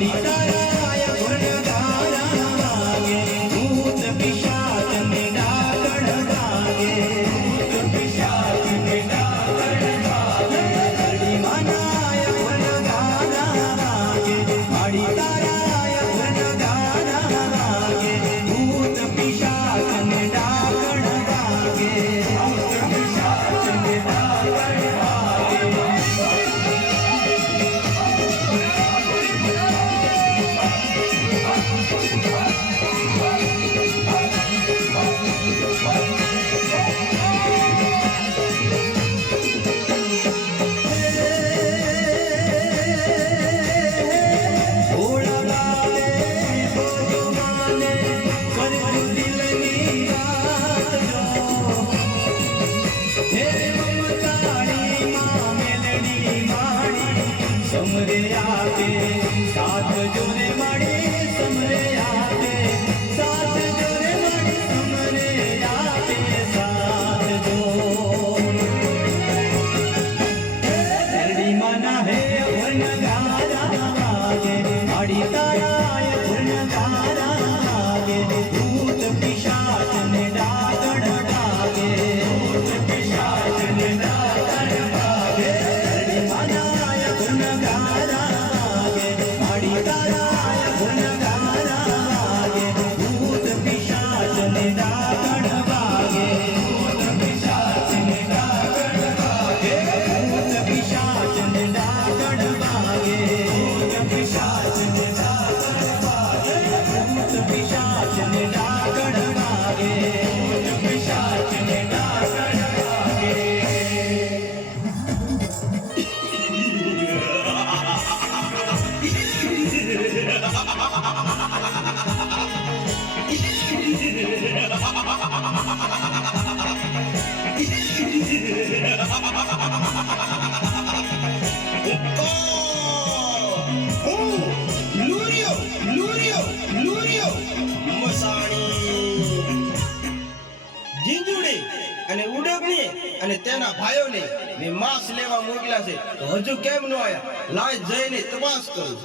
માડી તારાય ગુણગારા વાગે ભૂત પિશાચ ને ડાકણ વાગે ભૂત પિશાચ ને ડાકણ વાગે કરડી માનાય ગુણગારા વાગે માડી તારાય ગુણગારા વાગે ભૂત પિશાચ ને ડાકણ વાગે ભૂત પિશાચ ને ડાકણ વાગે समरे आते साथ जोरे माड़ी समरे आते साथ जोरे माड़ी समरे आते साथ जो तेरी मना है गुणगारा वागे माड़ी ताराय गुणगारा वागे भूत पिशाच ने डागड़ डागे भूत पिशाच ने डागड़ डागे तेरी मना गुणगारा वागे माड़ी ताराय गुणगारा वागे भूत पिशाच ने डागण वागे भूत पिशाच ने डागण वागे भूत पिशाच ने डागण वागे भूत पिशाच ने डागण वागे भूत पिशाच ने डागण वागे भूत पिशाच ने डागण वागे અને ઉડગણી અને તેના ભાઈઓને મેં માંસ લેવા મોકલ્યા છે તો હજુ કેમ ન આયા લાય જઈને તપાસ કરું